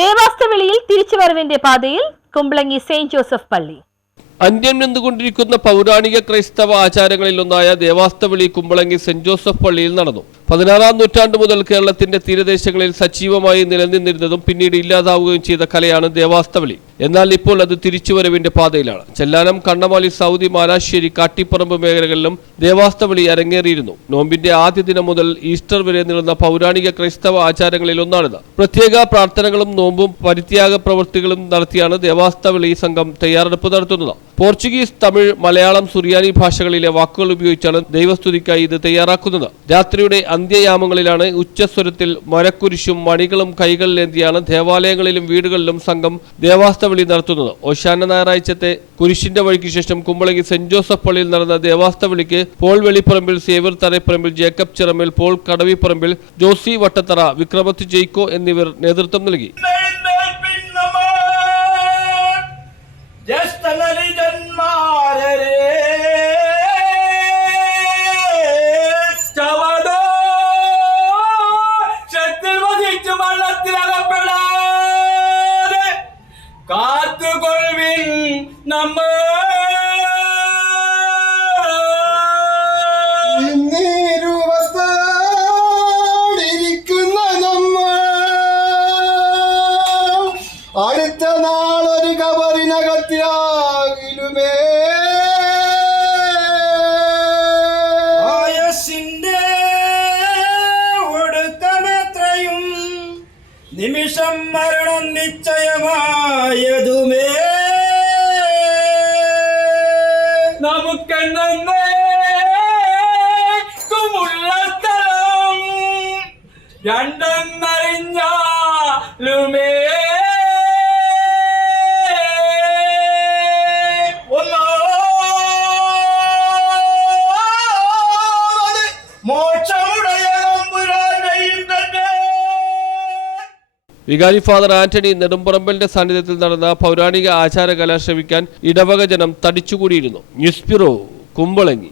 ദേവാസ്തവിളിയിൽ തിരിച്ചുവരവിന്റെ പാതയിൽ Kumbalangi Saint Joseph പള്ളി. അന്യം നിന്നുകൊണ്ടിരിക്കുന്ന പൗരാണിക ക്രൈസ്തവ ആചാരങ്ങളിലൊന്നായ ദേവാസ്തവിളി കുമ്പളങ്ങി സെന്റ് ജോസഫ് പള്ളിയിൽ നടന്നു. 16-ാം നൂറ്റാണ്ട് മുതൽ കേരളത്തിന്റെ തീരദേശങ്ങളിൽ സജീവമായി നിലനിന്നിരുന്നതും പിന്നീട് ഇല്ലാതാവുകയും ചെയ്ത കലയാണ് ദേവാസ്തവിളി. എന്നാൽ ഇപ്പോൾ അത് തിരിച്ചുവരവിന്റെ പാതയിലാണ്. ചെല്ലാനം, കണ്ണമാലി, സൗദി, മാലാശ്ശേരി, കാട്ടിപ്പറമ്പ് മേഖലകളിലും ദേവാസ്തവിളി അരങ്ങേറിയിരുന്നു. നോമ്പിന്റെ ആദ്യ ദിനം മുതൽ ഈസ്റ്റർ വരെ നീളുന്ന പൗരാണിക ക്രൈസ്തവ ആചാരങ്ങളിൽ ഒന്നാണിത്. പ്രത്യേക പ്രാർത്ഥനകളും നോമ്പും പരിത്യാഗ പ്രവൃത്തികളും നടത്തിയാണ് ദേവാസ്തവിളി സംഘം തയ്യാറെടുപ്പ് നടത്തുന്നത്. പോർച്ചുഗീസ്, തമിഴ്, മലയാളം, സുറിയാനി ഭാഷകളിലെ വാക്കുകൾ ഉപയോഗിച്ചാണ് ദൈവസ്തുതിക്കായി ഇത് തയ്യാറാക്കുന്നത്. രാത്രിയുടെ അന്ത്യയാമങ്ങളിലാണ് ഉച്ചസ്വരത്തിൽ മരക്കുരിശും മണികളും കൈകളിലേന്തിയാണ് ദേവാലയങ്ങളിലും വീടുകളിലും സംഘം ദേവാസ്തവിളി നടത്തുന്നത്. ഓശാന ഞായറാഴ്ചത്തെ കുരിശിന്റെ വഴിക്ക് ശേഷം കുമ്പളങ്ങി സെന്റ് ജോസഫ് പള്ളിയിൽ നടന്ന ദേവാസ്തവിളിക്ക് പോൾ വെളിപ്പറമ്പിൽ, സേവ്യർ തറപ്പറമ്പിൽ, ജേക്കബ് ചിറമേൽ, പോൾ കടവിപ്പറമ്പിൽ, ജോസി വട്ടത്തറ, വിക്രമത്ത് ജെയ്ക്കോ എന്നിവർ നേതൃത്വം നൽകി. അടുത്ത നാളൊരു കബറിനകത്തിലാകിലുമേ ആയസിന്റെ ഒടുക്കമെത്രയും നിമിഷം മരണം നിശ്ചയമായതുമേ നമുക്കെന്നേക്കുമുള്ള സ്ഥലം രണ്ടെന്നറിഞ്ഞാലുമേ വികാരി ഫാദർ ആന്റണി നെടുമ്പറമ്പലിന്റെ സാന്നിധ്യത്തിൽ നടന്ന പൗരാണിക ആചാരകല ശ്രവിക്കാൻ ഇടവക ജനം തടിച്ചുകൂടിയിരുന്നു. News bureau, Kumbalangi.